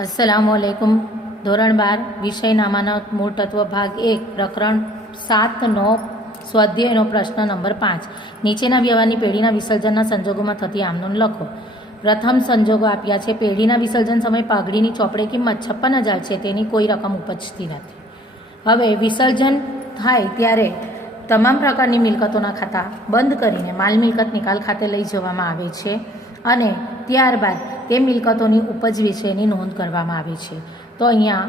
अस्सलामुअलैकुम। ધોરણ 12 વિષય નામાના મૂળ તત્વ ભાગ 1 પ્રકરણ 7 સ્વાધ્યાયનો પ્રશ્ન નંબર 5 નીચેના વ્યવહારની પેઢીના વિસર્જનના સંજોગોમાં થતી આમનોંધ લખો। પ્રથમ સંજોગો આપ્યા છે। પેઢીના વિસર્જન સમયે પાઘડીની ચોપડે કિંમત 56,000 છે, તેની કોઈ રકમ ઉપજતી નથી। હવે વિસર્જન થાય ત્યારે તમામ પ્રકારની મિલકતોના ખાતા બંધ કરીને માલ મિલકત નિકાલ ખાતે લઈ જવામાં આવે છે અને ત્યારબાદ તે મિલકતોની ઉપજ વિશેની નોંધ કરવામાં આવે છે। તો અહીંયા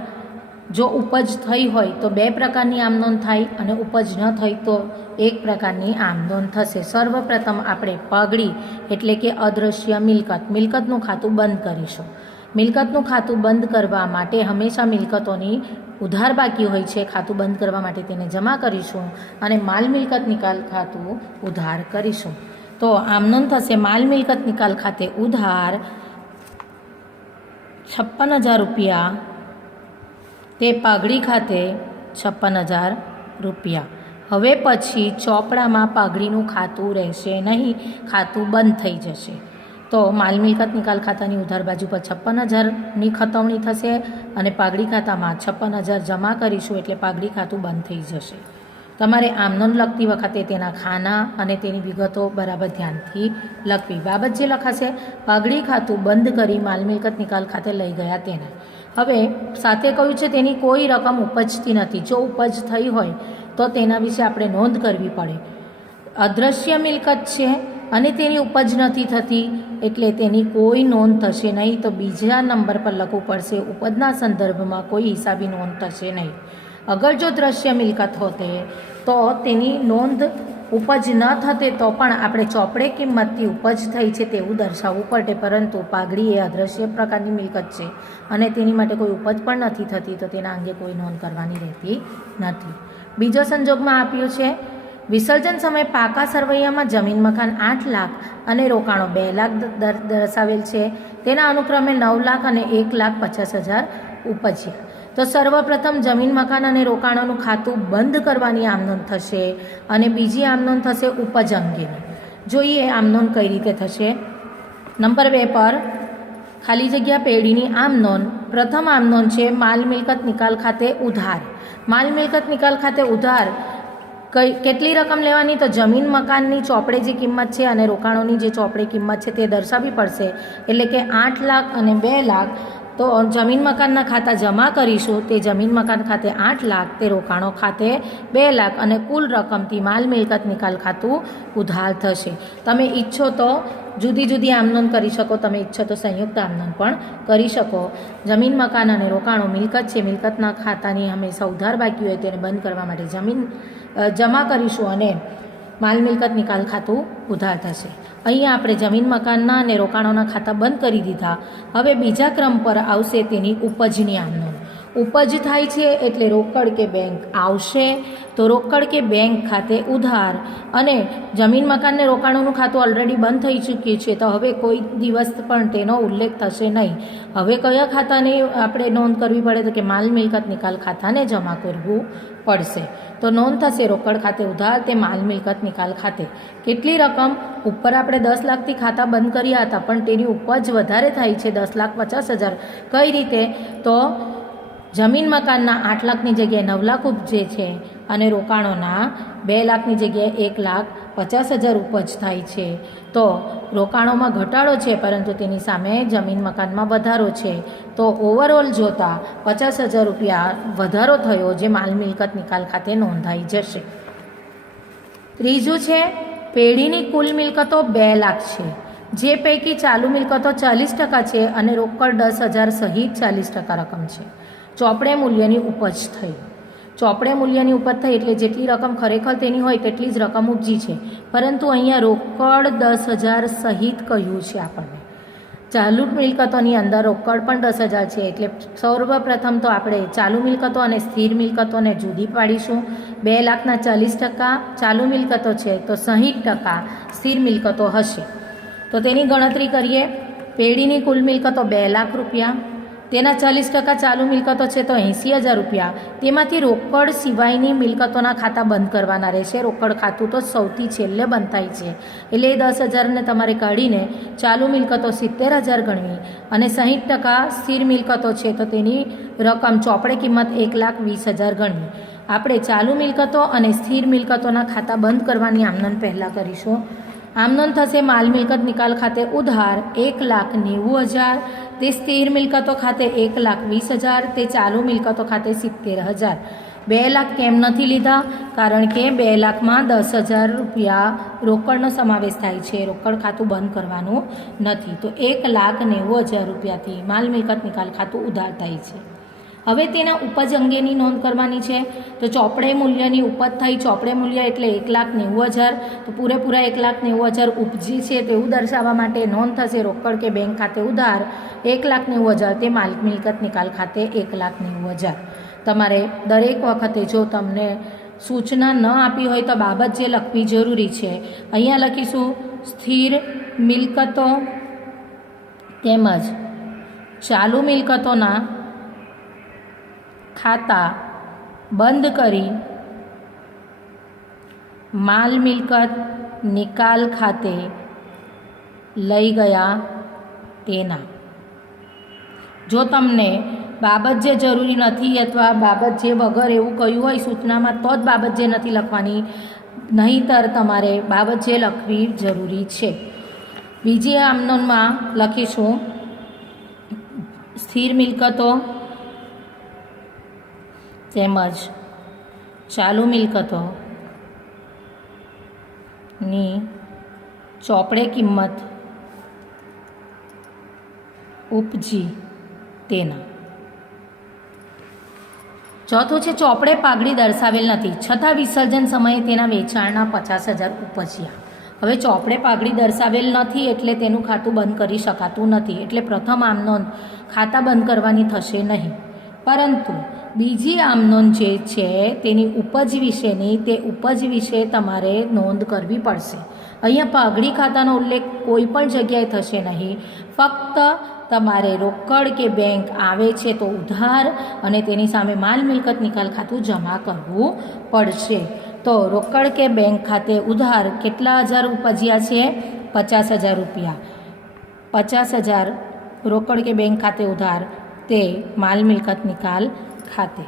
જો ઉપજ થઈ હોય તો 2 પ્રકારની આમનોંધ થાય અને ઉપજ ન થઈ તો 1 પ્રકારની આમનોંધ થશે। સર્વપ્રથમ આપણે પાઘડી એટલે કે અદૃશ્ય મિલકતનું ખાતું બંધ કરીશું। મિલકતનું ખાતું બંધ કરવા માટે હંમેશા મિલકતોની ઉધાર બાકી હોય છે। ખાતું બંધ કરવા માટે તેને જમા કરીશું અને માલ મિલકત નિકાલ ખાતું ઉધાર કરીશું। તો આમનોંધ થશે માલ મિલકત નિકાલ ખાતે ઉધાર 56,000 રૂપિયા, તે પાઘડી ખાતે 56,000 રૂપિયા। હવે પછી ચોપડામાં પાઘડીનું ખાતું રહેશે નહીં, ખાતું બંધ થઈ જશે। તો માલ મિલકત નિકાલ ખાતાની ઉધાર બાજુ પર 56,000ની ખતવણી થશે અને પાઘડી ખાતામાં 56,000 જમા કરીશું એટલે પાઘડી ખાતું બંધ થઈ જશે। તમારે આમનોંધ લખતી વખતે તેના ખાના અને તેની વિગતો બરાબર ધ્યાનથી લખવી। બાબત જે લખાશે પાઘડી ખાતું બંધ કરી માલ મિલકત નિકાલ ખાતે લઈ ગયા તેને। હવે સાથે કહ્યું છે તેની કોઈ રકમ ઉપજતી નથી। જો ઉપજ થઈ હોય તો તેના વિશે આપણે નોંધ કરવી પડે। અદૃશ્ય મિલકત છે અને તેની ઉપજ નથી થતી એટલે તેની કોઈ નોંધ થશે નહીં। તો બીજા નંબર પર લખવું પડશે ઉપજના સંદર્ભમાં કોઈ હિસાબી નોંધ થશે નહીં। અગર જો દ્રશ્ય મિલકત હોતે તો તેની નોંધ ઉપજ ન થતે તો પણ આપણે ચોપડે કિંમતથી ઉપજ થઈ છે તેવું દર્શાવવું પડે, પરંતુ પાઘડી એ અદૃશ્ય પ્રકારની મિલકત છે અને તેની માટે કોઈ ઉપજ પણ નથી થતી તો તેના અંગે કોઈ નોંધ કરવાની રહેતી નથી। બીજો સંજોગમાં આપ્યું છે વિસર્જન સમયે પાકા સરવૈયામાં જમીન મકાન 8 લાખ અને રોકાણો 2 લાખ દર્શાવેલ છે। તેના અનુક્રમે 9 લાખ અને 1,50,000 ઉપજ્યા। તો સર્વપ્રથમ જમીન મકાન અને રોકાણોનું ખાતું બંધ કરવાની આમનોંધ થશે અને બીજી આમનોંધ થશે ઉપજ અંગેની। જોઈએ આમનોંધ કઈ રીતે થશે। નંબર 2 પર ખાલી જગ્યા પેઢીની આમનોંધ। પ્રથમ આમનોંધ છે માલ મિલકત નિકાલ ખાતે ઉધાર। માલ મિલકત નિકાલ ખાતે ઉધાર કેટલી રકમ લેવાની? તો જમીન મકાનની ચોપડે જે કિંમત છે અને રોકાણોની જે ચોપડે કિંમત છે તે દર્શાવવી પડશે। એટલે કે 8 લાખ અને 2 લાખ। તો જમીન મકાનના ખાતા જમા કરીશું। તે જમીન મકાન ખાતે 8 લાખ, તે રોકાણો ખાતે 2 લાખ અને કુલ રકમથી માલ મિલકત નિકાલ ખાતું ઉધાર થશે। તમે ઈચ્છો તો જુદી જુદી આમનોંધ કરી શકો, તમે ઈચ્છો તો સંયુક્ત આમનોંધ પણ કરી શકો। જમીન મકાન અને રોકાણો મિલકત છે, મિલકતના ખાતાની હંમેશા ઉધાર બાકી હોય તેને બંધ કરવા માટે જમીન જમા કરીશું અને માલ મિલકત નિકાલ ખાતું ઉધાર થશે। અહીંયા આપણે જમીન મકાનના અને રોકાણોના ખાતા બંધ કરી દીધા। હવે બીજા ક્રમ પર આવશે તેની ઉપજની આમનોંધ। ઉપજ થાય છે એટલે રોકડ કે બેંક આવશે। તો રોકડ કે બેંક ખાતે ઉધાર અને જમીન મકાનને રોકાણોનું ખાતું ઓલરેડી બંધ થઈ ચૂક્યું છે તો હવે કોઈ દિવસ પણ તેનો ઉલ્લેખ થશે નહીં। હવે કયા ખાતાની આપણે નોંધ કરવી પડે? તો કે માલ મિલકત નિકાલ ખાતાને જમા કરવું પડશે। તો નોંધ થશે રોકડ ખાતે ઉધાર, તે માલ મિલકત નિકાલ ખાતે। કેટલી રકમ? ઉપર આપણે 10 લાખથી ખાતા બંધ કર્યા હતા પણ તેની ઉપજ વધારે થાય છે 10,50,000। કઈ રીતે? તો જમીન મકાનના 8 લાખની જગ્યાએ 9 લાખ ઉપજે છે અને રોકાણોના 2 લાખની જગ્યાએ 1,50,000 ઉપજ થાય છે। તો રોકાણોમાં ઘટાડો છે પરંતુ તેની સામે જમીન મકાનમાં વધારો છે। તો ઓવરઓલ જોતા 50,000 રૂપિયા વધારો થયો જે માલ મિલકત નિકાલ ખાતે નોંધાઈ જશે। ત્રીજું છે પેઢીની કુલ મિલકતો 2 લાખ છે, જે પૈકી ચાલુ મિલકતો 40% છે અને રોકડ 10,000 સહિત 40% રકમ છે। ચોપડે મૂલ્યની ઉપજ થઈ। ચોપડે મૂલ્યની ઉપજ થઈ એટલે જેટલી રકમ ખરેખર તેની હોય તેટલી જ રકમ ઉપજી છે, પરંતુ અહીંયા રોકડ 10,000 સહિત કહ્યું છે આપણને। ચાલુ મિલકતોની અંદર રોકડ પણ 10,000 છે એટલે સર્વપ્રથમ તો આપણે ચાલુ મિલકતો અને સ્થિર મિલકતોને જુદી પાડીશું। 2 લાખના 40% ચાલુ મિલકતો છે તો 60% સ્થિર મિલકતો હશે। તો તેની ગણતરી કરીએ। પેઢીની કુલ મિલકતો 2 લાખ રૂપિયા, તેના 40% ચાલુ મિલકતો છે તો 80,000 રૂપિયા. તેમાંથી રોકડ સિવાયની મિલકતોના ખાતા બંધ કરવાના રહેશે. રોકડ ખાતું તો સૌથી છેલ્લે બંધ થાય છે, એટલે એ 10,000ને તમારે કાઢીને ચાલુ મિલકતો 70,000 ગણવી અને 60% સ્થિર મિલકતો છે તો તેની રકમ ચોપડે કિંમત 1,20,000 ગણવી. આપણે ચાલુ મિલકતો અને સ્થિર મિલકતોના ખાતા બંધ કરવાની આમનોંધ પહેલાં કરીશું. આમનોંધ થશે માલ મિલકત નિકાલ ખાતે ઉધાર 1,90,000, તે સ્થિર મિલકતો ખાતે 1,20,000, તે ચાલુ મિલકતો ખાતે 70,000. 2 લાખ કેમ નથી લીધા? કારણ કે 2 લાખમાં 10,000 રૂપિયા રોકડનો સમાવેશ થાય છે, રોકડ ખાતું બંધ કરવાનું નથી. તો 1,90,000 રૂપિયાથી માલ મિલકત નિકાલ ખાતું ઉધાર થાય છે. હવે તેના ઉપજ અંગેની નોંધ કરવાની છે. તો ચોપડે મૂલ્યની ઉપજ થઈ. ચોપડે મૂલ્ય એટલે 1,90,000, તો પૂરેપૂરા 1,90,000 ઉપજી છે તેવું દર્શાવવા માટે નોંધ થશે રોકડ કે બેંક ખાતે ઉધાર 1,90,000, તે માલ મિલકત નિકાલ ખાતે 1,90,000. તમારે દરેક વખતે જો તમને સૂચના ન આપી હોય તો બાબત જે લખવી જરૂરી છે. અહીંયા લખીશું સ્થિર મિલકતો તેમજ ચાલુ મિલકતોના ખાતા બંધ કરી માલ મિલકત નિકાલ ખાતે લઈ ગયા તેના. જો તમને બાબત જે જરૂરી નથી અથવા બાબત જે વગર એવું કહ્યું હોય સૂચનામાં તો જ બાબત જે નથી લખવાની, નહીંતર તમારે બાબત જે લખવી જરૂરી છે. બીજી આમનોંધમાં લખીશું સ્થિર મિલકતો તેમજ ચાલુ મિલકતોની ચોપડે કિંમત ઉપજી તેના. ચોથું છે ચોપડે પાઘડી દર્શાવેલ નથી છતાં વિસર્જન સમયે તેના વેચાણના 50,000 ઉપજ્યા. હવે ચોપડે પાઘડી દર્શાવેલ નથી એટલે તેનું ખાતું બંધ કરી શકાતું નથી, એટલે પ્રથમ આમનોંધ ખાતા બંધ કરવાની થશે નહીં. પરંતુ બીજી આમનોંધ જે છે તેની ઉપજ વિશેની, તે ઉપજ વિશે તમારે નોંધ કરવી પડશે. અહીંયા પાઘડી ખાતાનો ઉલ્લેખ કોઈ પણ જગ્યાએ થશે નહીં. ફક્ત તમારે રોકડ કે બેંક આવે છે તો ઉધાર અને તેની સામે માલ મિલકત નિકાલ ખાતું જમા કરવું પડશે. તો રોકડ કે બેંક ખાતે ઉધાર કેટલા હજાર ઉપજ્યા છે? 50,000 રૂપિયા. 50,000 રોકડ કે બેંક ખાતે ઉધાર, તે માલ મિલકત નિકાલ ખાતે.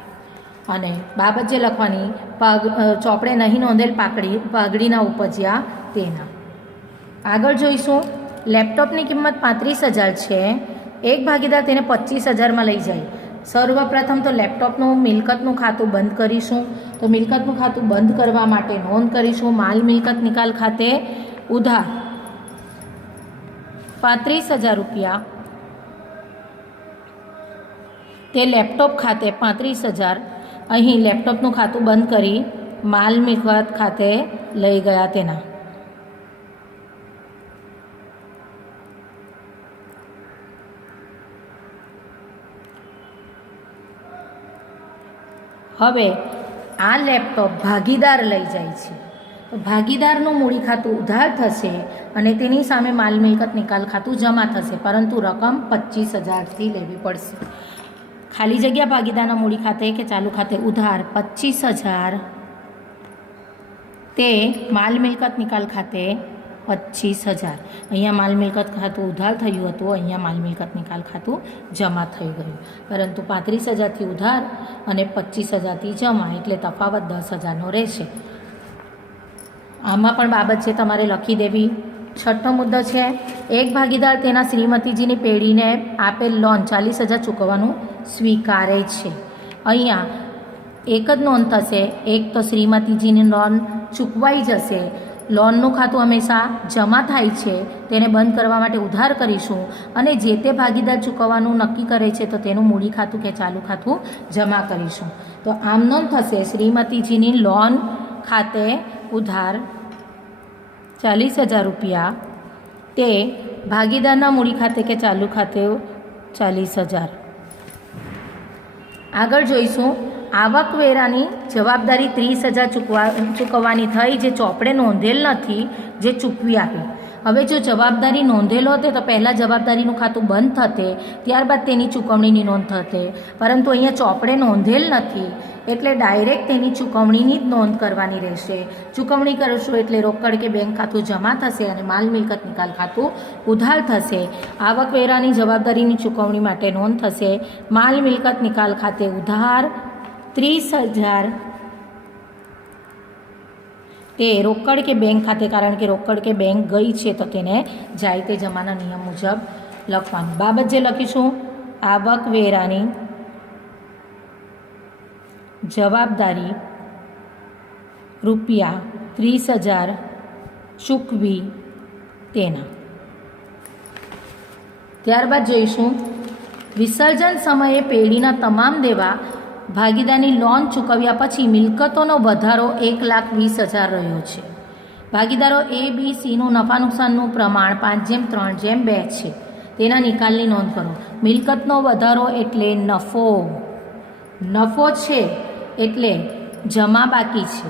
અને બાબત જે લખવાની ચોપડે નહીં નોંધેલ પાઘડીના ઉપજ્યા તેના. આગળ જોઈશું લેપટોપની કિંમત 35,000 છે. એક ભાગીદાર તેને 25,000માં લઈ જાય. સર્વપ્રથમ તો લેપટોપનું મિલકતનું ખાતું બંધ કરીશું. તો મિલકતનું ખાતું બંધ કરવા માટે નોંધ કરીશું માલ મિલકત નિકાલ ખાતે ઉધાર 35,000 રૂપિયા, તે લેપટોપ ખાતે 35,000. અહીં લેપટોપનું ખાતું બંધ કરી માલ મિલકત ખાતે લઈ ગયા તેના. હવે આ લેપટોપ ભાગીદાર લઈ જાય છે તો ભાગીદારનું મૂડી ખાતું ઉધાર થશે અને તેની સામે માલ મિલકત નિકાલ ખાતું જમા થશે, પરંતુ રકમ 25,000થી લેવી પડશે. ખાલી જગ્યા ભાગીદારના મૂડી ખાતે કે ચાલુ ખાતે ઉધાર 25,000, તે માલ મિલકત નિકાલ ખાતે 25,000. અહીંયા માલ મિલકત ખાતું ઉધાર થયું હતું, અહીંયા માલ મિલકત નિકાલ ખાતું જમા થઈ ગયું, પરંતુ 35,000થી ઉધાર અને 25,000થી જમા એટલે તફાવત 10,000નો રહેશે. આમાં પણ બાબત છે તમારે લખી દેવી. છઠ્ઠો મુદ્દો છે એક ભાગીદાર તેના શ્રીમતીજીની પેઢીને આપેલ લોન 40,000 ચૂકવવાનું સ્વીકારે છે. અહીંયા એક જ નોંધ થશે, એક તો શ્રીમતીજીની લોન ચૂકવાઈ જશે. લોનનું ખાતું હંમેશા જમા થાય છે, તેને બંધ કરવા માટે ઉધાર કરીશું અને જે તે ભાગીદાર ચૂકવવાનું નક્કી કરે છે તો તેનું મૂડી ખાતું કે ચાલુ ખાતું જમા કરીશું. તો આમ નોંધ થશે શ્રીમતીજીની લોન ખાતે ઉધાર 40,000 રૂપિયા, તે ભાગીદારના મૂડી ખાતે કે ચાલુ ખાતે 40,000. આગળ જોઈશું આવકવેરાની જવાબદારી 30,000 ચૂકવવાની થઈ, જે ચોપડે નોંધેલ નથી, જે ચૂકવી આપી. હવે જો જવાબદારી નોંધેલો હોતે તો પહેલાં જવાબદારીનું ખાતું બંધ થતે, ત્યારબાદ તેની ચૂકવણીની નોંધ થતે, પરંતુ અહીંયા ચોપડે નોંધેલ નથી એટલે ડાયરેક્ટ તેની ચૂકવણીની જ નોંધ કરવાની રહેશે. ચૂકવણી કરશું એટલે રોકડ કે બેંક ખાતું જમા થશે અને માલ મિલકત નિકાલ ખાતું ઉધાર થશે. આવકવેરાની જવાબદારીની ચૂકવણી માટે નોંધ થશે. માલ મિલકત નિકાલ ખાતે ઉધાર 30,000 તે રોકડ કે બેંક ખાતે, કારણ કે રોકડ કે બેંક ગઈ છે તો તેને જાય તે જમાના નિયમ મુજબ લખવાનું. બાબત જે લખીશું, આવકવેરાની જવાબદારી રૂપિયા 30,000 ચૂકવી તેના. ત્યારબાદ જોઈશું વિસર્જન સમયે પેઢીના તમામ દેવા ભાગીદારની લોન ચૂકવ્યા પછી મિલકતોનો વધારો 1,20,000 રહ્યો છે. ભાગીદારો એ બી સીનું નફા નુકસાનનું પ્રમાણ 5:3:2 છે. તેના નિકાલની નોંધ કરો. મિલકતનો વધારો એટલે નફો છે એટલે જમા બાકી છે.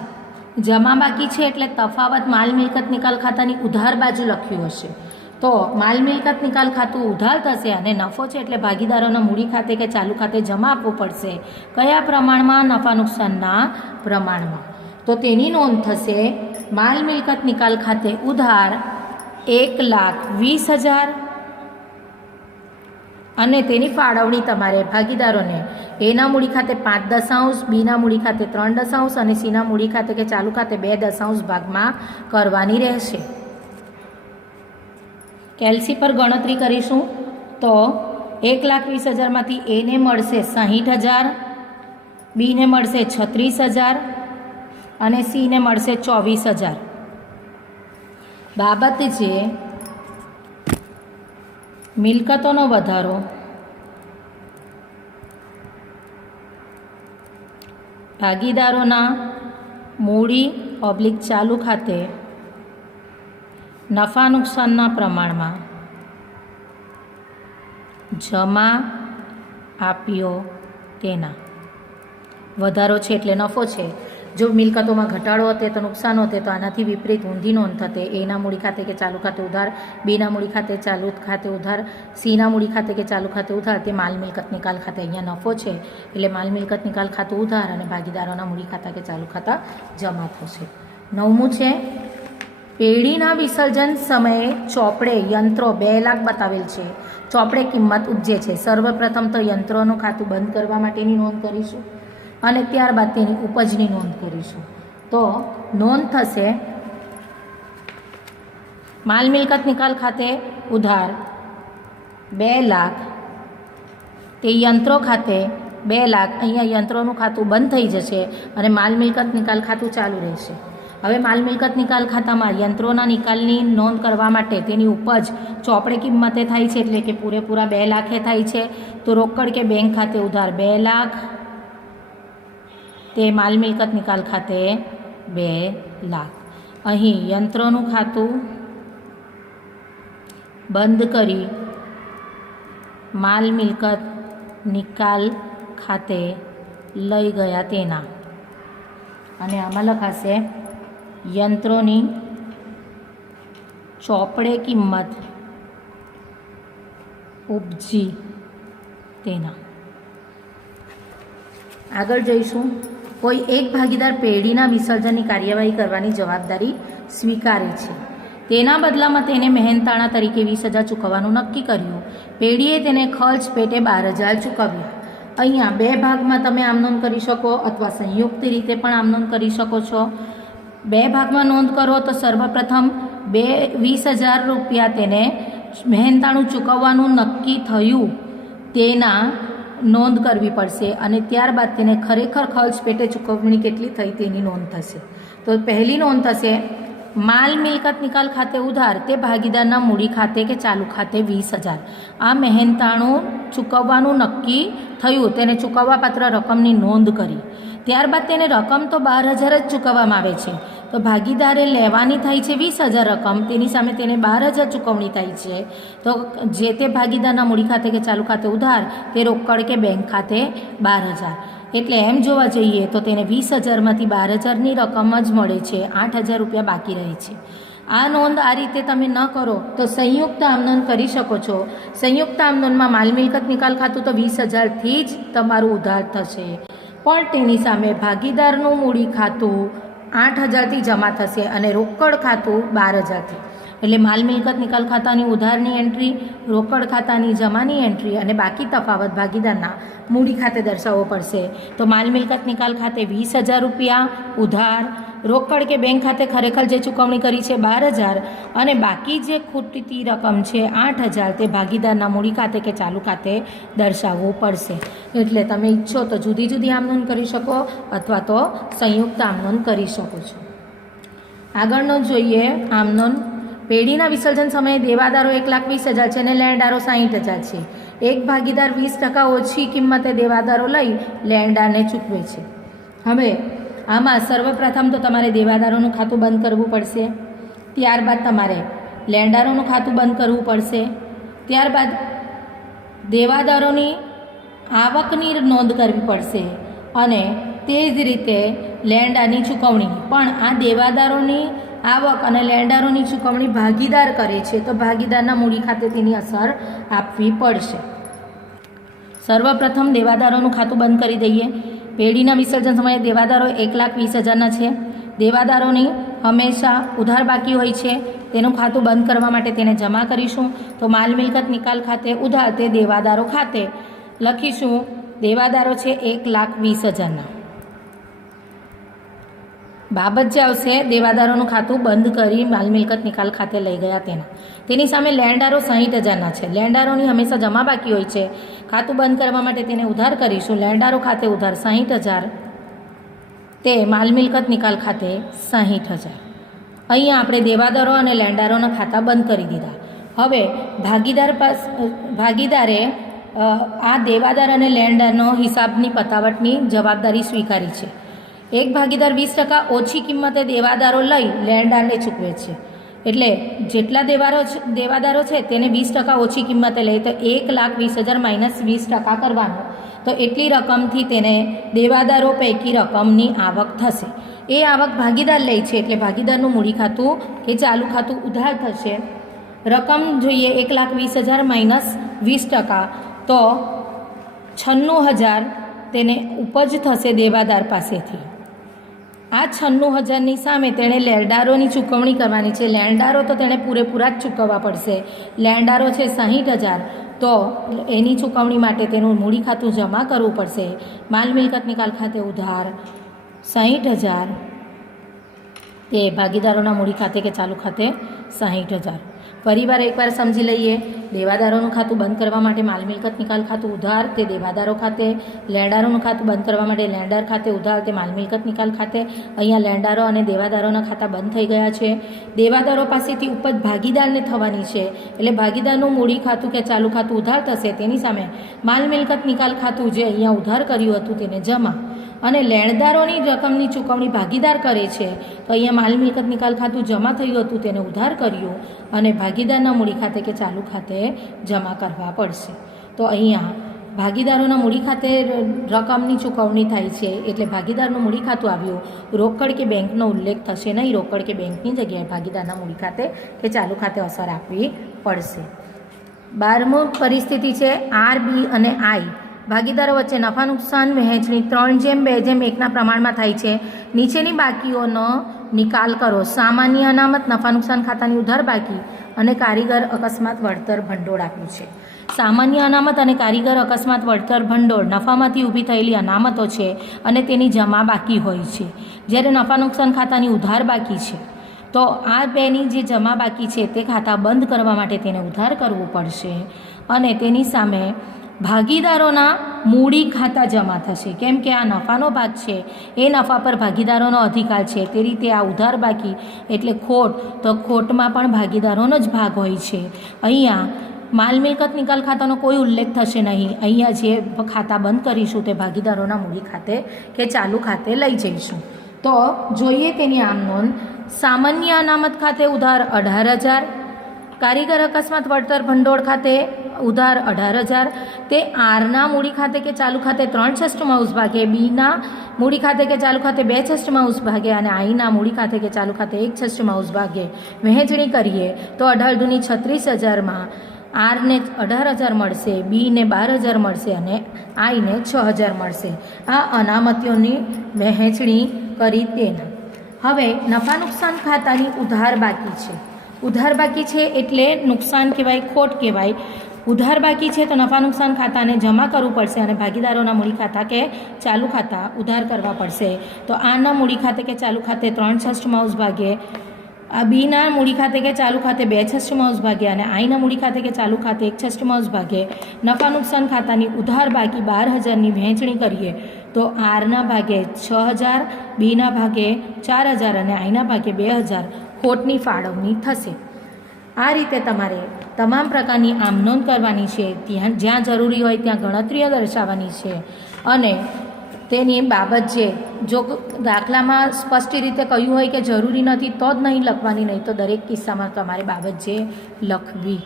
જમા બાકી છે એટલે તફાવત માલ મિલકત નિકાલ ખાતાની ઉધાર બાજુ લખ્યું હશે તો માલ મિલકત નિકાલ ખાતું ઉધાર થશે અને નફો છે એટલે ભાગીદારોના મૂડી ખાતે કે ચાલુ ખાતે જમા આપવું પડશે. કયા પ્રમાણમાં? નફા નુકસાનના પ્રમાણમાં. તો તેની નોંધ થશે માલ મિલકત નિકાલ ખાતે ઉધાર 1,20,000 અને તેની ફાળવણી તમારે ભાગીદારોને એના મૂડી ખાતે 5 બીના મૂડી ખાતે 3 અને સીના મૂડી ખાતે કે ચાલુ ખાતે 2 ભાગમાં કરવાની રહેશે. કેલ્સી પર ગણતરી કરીશું તો 1,20,000માંથી એને મળશે 60,000, બીને મળશે 36,000 અને સીને મળશે 24,000. બાબત છે મિલકતોનો વધારો ભાગીદારોના મૂડી / ચાલુ ખાતે નફા નુકસાનના પ્રમાણમાં જમા આપ્યો તેના. વધારો છે એટલે નફો છે. જો મિલકતોમાં ઘટાડો હતે તો નુકસાન હોતે તો આનાથી વિપરીત ઊંધી નોંધ થતે. એના મૂડી ખાતે કે ચાલુ ખાતે ઉધાર, બીના મૂડી ખાતે ચાલુ ખાતે ઉધાર, સીના મૂડી ખાતે કે ચાલુ ખાતે ઉધાર. તે માલ મિલકત નિકાલ ખાતે અહીંયા નફો છે એટલે માલ મિલકત નિકાલ ખાતું ઉધાર અને ભાગીદારોના મૂડી ખાતા કે ચાલુ ખાતા જમા થશે. 9મું છે પેઢીના વિસર્જન સમયે ચોપડે યંત્રો 2 લાખ બતાવેલ છે. ચોપડે કિંમત ઉપજે છે. સર્વપ્રથમ તો યંત્રોનું ખાતું બંધ કરવા માટેની નોંધ કરીશું અને ત્યારબાદ તેની ઉપજની નોંધ કરીશું. તો નોંધ થશે માલ મિલકત નિકાલ ખાતે ઉધાર 2 લાખ, તે યંત્રો ખાતે 2 લાખ. અહીંયા યંત્રોનું ખાતું બંધ થઈ જશે અને માલ મિલકત નિકાલ ખાતું ચાલુ રહેશે. હવે માલ મિલકત નિકાલ ખાતામાં યંત્રોના નિકાલની નોંધ કરવા માટે તેની ઉપજ ચોપડે કિંમતે થાય છે એટલે કે પૂરેપૂરા 2 લાખે થાય છે. તો રોકડ કે બેંક ખાતે ઉધાર 2 લાખ, તે માલ મિલકત નિકાલ ખાતે 2 લાખ. અહીં યંત્રોનું ખાતું બંધ કરી માલ મિલકત નિકાલ ખાતે લઈ ગયા તેના. અને આમાં લખાશે યંત્રોની ચોપડે કિંમત ઉપજી તેના. આગળ જઈશું. કોઈ એક ભાગીદાર પેઢીના વિસર્જનની કાર્યવાહી કરવાની જવાબદારી સ્વીકારે છે. તેના બદલામાં તેને મહેનતાણા તરીકે 20,000 ચૂકવવાનું નક્કી કર્યું. પેઢીએ તેને ખર્ચ પેટે 12,000 ચૂકવ્યા. અહીંયા 2 ભાગમાં તમે આમ નોંધ કરી શકો અથવા સંયુક્ત રીતે પણ આમ નોંધ કરી શકો છો. 2 ભાગમાં નોંધ કરો તો સર્વપ્રથમ 20,000 રૂપિયા તેને મહેનતાણું ચૂકવવાનું નક્કી થયું તેના નોંધ કરવી પડશે અને ત્યારબાદ તેને ખરેખર ખર્ચ પેટે ચૂકવણી કેટલી થઈ તેની નોંધ થશે. તો પહેલી નોંધ થશે માલ મિલકત નિકાલ ખાતે ઉધાર, તે ભાગીદારના મૂડી ખાતે કે ચાલુ ખાતે 20,000. આ મહેનતાણું ચૂકવવાનું નક્કી થયું, તેને ચૂકવવાપાત્ર રકમની નોંધ કરી. ત્યારબાદ તેને રકમ તો 12,000 જ ચૂકવવામાં આવે છે. તો ભાગીદારે લેવાની થાય છે 20,000 રકમ, તેની સામે તેને 12,000 ચૂકવણી થાય છે. તો જે તે ભાગીદારના મૂડી ખાતે કે ચાલુ ખાતે ઉધાર, તે રોકડ કે બેંક ખાતે 12,000. એટલે એમ જોવા જઈએ તો તેને 20,000માંથી 12,000ની રકમ જ મળે છે, 8,000 રૂપિયા બાકી રહે છે. આ નોંધ આ રીતે તમે ન કરો તો સંયુક્ત આમનોંધ કરી શકો છો. સંયુક્ત આમનોંધમાં માલ મિલકત નિકાલ ખાતું તો 20,000થી જ તમારું ઉધાર થશે, પણ તેની સામે ભાગીદારનું મૂડી ખાતું 8,000થી જમા થશે અને રોકડ ખાતું 12,000થી. એટલે માલ મિલકત નિકાલ ખાતાની ઉધારની એન્ટ્રી, રોકડ ખાતાની જમાની એન્ટ્રી અને બાકી તફાવત ભાગીદારના મૂડી ખાતે દર્શાવવો પડશે. તો માલ મિલકત નિકાલ ખાતે 20,000 રૂપિયા ઉધાર, રોકડ કે બેંક ખાતે ખરેખર જે ચૂકવણી કરી છે 12,000 અને બાકી જે ખૂટતી રકમ છે 8,000 તે ભાગીદારના મૂડી ખાતે કે ચાલુ ખાતે દર્શાવવું પડશે. એટલે તમે ઈચ્છો તો જુદી જુદી આમનોંધ કરી શકો અથવા તો સંયુક્ત આમનોંધ કરી શકો છો. આગળનો જોઈએ આમનોંધ. પેઢીના વિસર્જન સમયે દેવાદારો 1,20,000 છે અને લેણદારો 60,000 છે. એક ભાગીદાર 20% ઓછી કિંમતે દેવાદારો લઈ લેણદારને ચૂકવે છે. હવે આમાં સર્વપ્રથમ તો તમારે દેવાદારોનું ખાતું બંધ કરવું પડશે, ત્યારબાદ તમારે લેણદારોનું ખાતું બંધ કરવું પડશે, ત્યારબાદ દેવાદારોની આવકની નોંધ કરવી પડશે અને તે જ રીતે લેણદારની ચૂકવણી. પણ આ દેવાદારોની આવક અને લેણદારોની ચૂકવણી ભાગીદાર કરે છે તો ભાગીદારના મૂડી ખાતે તેની અસર આપવી પડશે. સર્વપ્રથમ દેવાદારોનું ખાતું બંધ કરી દઈએ. પેઢીના વિસર્જન સમયે દેવાદારો 1,20,000ના છે. દેવાદારોની હંમેશા ઉધાર બાકી હોય છે, તેનું ખાતું બંધ કરવા માટે તેને જમા કરીશું. તો માલ મિલકત નિકાલ ખાતે ઉધાર તે દેવાદારો ખાતે લખીશું. દેવાદારો છે 1,20,000ના. બાબત જે આવશે દેવાદારોનું ખાતું બંધ કરી માલ મિલકત નિકાલ ખાતે લઈ ગયા તેની સામે લેણદારો 60,000ના છે. લેણદારોની હંમેશા જમા બાકી હોય છે, ખાતું બંધ કરવા માટે તેને ઉધાર કરીશું. લેણદારો ખાતે ઉધાર 60,000 તે માલ મિલકત નિકાલ ખાતે 60,000. અહીંયા આપણે દેવાદારો અને લેણદારોના ખાતા બંધ કરી દીધા. હવે ભાગીદારે આ દેવાદાર અને લેણદારનો હિસાબની પતાવટની જવાબદારી સ્વીકારી છે. એક ભાગીદાર 20% ઓછી કિંમતે દેવાદારો લઈ લેણદારને ચૂકવે છે. એટલે જેટલા દેવાદારો છે તેને 20% ઓછી કિંમતે લે તો 1,20,000 માઇનસ 20% કરવાનું. તો એટલી રકમથી તેને દેવાદારો પૈકી રકમની આવક થશે. એ આવક ભાગીદાર લે છે એટલે ભાગીદારનું મૂડી ખાતું કે ચાલુ ખાતું ઉધાર થશે. રકમ જોઈએ 1,20,000 માઇનસ 20% તો 96,000 તેને ઉપજ થશે દેવાદાર પાસેથી. આ 96,000ની સામે તેણે લેણદારોની ચૂકવણી કરવાની છે. લેણદારો તો તેણે પૂરેપૂરા જ ચૂકવવા પડશે. લેણદારો છે 60,000 તો એની ચૂકવણી માટે તેનું મૂડી ખાતું જમા કરવું પડશે. માલ મિલકત નિકાલ ખાતે ઉધાર 60,000 તે ભાગીદારોના મૂડી ખાતે કે ચાલુ ખાતે 60,000. ફરીવાર એકવાર સમજી લઈએ. દેવાદારોનું ખાતું બંધ કરવા માટે માલ મિલકત નિકાલ ખાતું ઉધાર તે દેવાદારો ખાતે, લેણદારોનું ખાતું બંધ કરવા માટે લેણદાર ખાતે ઉધાર તે માલ મિલકત નિકાલ ખાતે. અહીંયા લેણદારો અને દેવાદારોના ખાતા બંધ થઈ ગયા છે. દેવાદારો પાસેથી ઉપજ ભાગીદારને થવાની છે એટલે ભાગીદારનું મૂડી ખાતું કે ચાલુ ખાતું ઉધાર થશે. તેની સામે માલ મિલકત નિકાલ ખાતું જે અહીંયા ઉધાર કર્યું હતું તેને જમા અને લેણદારોની રકમની ચૂકવણી ભાગીદાર કરે છે તો અહીંયા માલ મિલકત નિકાલ ખાતું જમા થયું હતું તેને ઉધાર કર્યું અને ભાગીદારના મૂડી ખાતે કે ચાલુ ખાતે જમા કરવા પડશે. તો અહીંયા ભાગીદારોના મૂડી ખાતે રકમની ચૂકવણી થાય છે એટલે ભાગીદારનું મૂડી ખાતું આવ્યું. રોકડ કે બેંકનો ઉલ્લેખ થશે નહીં. રોકડ કે બેંકની જગ્યાએ ભાગીદારના મૂડી ખાતે કે ચાલુ ખાતે અસર આપવી પડશે. 12મું પરિસ્થિતિ છે RB અને I. ભાગીદારો વચ્ચે નફા નુકસાન વહેંચણી 3:2:1ના પ્રમાણમાં થાય છે. નીચેની બાકીઓનો નિકાલ કરો. સામાન્ય અનામત, નફા નુકસાન ખાતાની ઉધાર બાકી અને કારીગર અકસ્માત વળતર ભંડોળ આપ્યું છે. સામાન્ય અનામત અને કારીગર અકસ્માત વળતર ભંડોળ નફામાંથી ઊભી થયેલી અનામતો છે અને તેની જમા બાકી હોય છે, જ્યારે નફા નુકસાન ખાતાની ઉધાર બાકી છે. તો આ બેની જે જમા બાકી છે તે ખાતા બંધ કરવા માટે તેને ઉધાર કરવું પડશે અને તેની સામે ભાગીદારોના મૂડી ખાતા જમા થશે. કેમ કે આ નફાનો ભાગ છે એ નફા પર ભાગીદારોનો અધિકાર છે. તે રીતે આ ઉધાર બાકી એટલે ખોટ, તો ખોટમાં પણ ભાગીદારોનો જ ભાગ હોય છે. અહીંયા માલ મિલકત નિકાલ ખાતાનો કોઈ ઉલ્લેખ થશે નહીં. અહીંયા જે ખાતા બંધ કરીશું તે ભાગીદારોના મૂડી ખાતે કે ચાલુ ખાતે લઈ જઈશું. તો જોઈએ તેની આમ નોંધ. સામાન્ય અનામત ખાતે ઉધાર 18,000, કારીગર અકસ્માત વળતર ભંડોળ ખાતે ઉધાર 18,000 તે આરના મૂડી ખાતે કે ચાલુ ખાતે 3/6 ભાગે, બીના મૂડી ખાતે કે ચાલુ ખાતે 2/6 ભાગે અને આઈના મૂડી ખાતે કે ચાલુ ખાતે 1/6 ભાગે વહેંચણી કરીએ તો 18 દૂની 36,000માં આરને 18,000 મળશે, બીને 12,000 મળશે અને આઈને 6,000 મળશે. આ અનામતીઓની વહેંચણી કરી તેના. હવે નફા નુકસાન ખાતાની ઉધાર બાકી છે. ઉધાર બાકી છે એટલે નુકસાન કહેવાય, ખોટ કહેવાય. ઉધાર બાકી છે તો નફા નુકસાન ખાતાને જમા કરવું પડશે અને ભાગીદારોના મૂડી ખાતા કે ચાલુ ખાતા ઉધાર કરવા પડશે. તો આના મૂડી ખાતે કે ચાલુ ખાતે 3/6 ભાગે, આ બીના મૂડી ખાતે કે ચાલુ ખાતે 2/6 ભાગે અને આઈના મૂડી ખાતે કે ચાલુ ખાતે 1/6 ભાગે નફા નુકસાન ખાતાની ઉધાર બાકી 12,000ની વહેંચણી કરીએ તો આરના ભાગે 6,000, બીના ભાગે 4,000 અને આઈના ભાગે 2,000 ખોટની ફાળવણી થશે. આ રીતે તમારે તમામ પ્રકારની આમ નોંધ કરવાની છે. જ્યાં જરૂરી હોય ત્યાં ગણતરીઓ દર્શાવવાની છે અને તેની બાબત જે જો દાખલામાં સ્પષ્ટ રીતે કહ્યું હોય કે જરૂરી નથી તો જ નહીં લખવાની, નહીં તો દરેક કિસ્સામાં તમારે બાબત જે લખવી.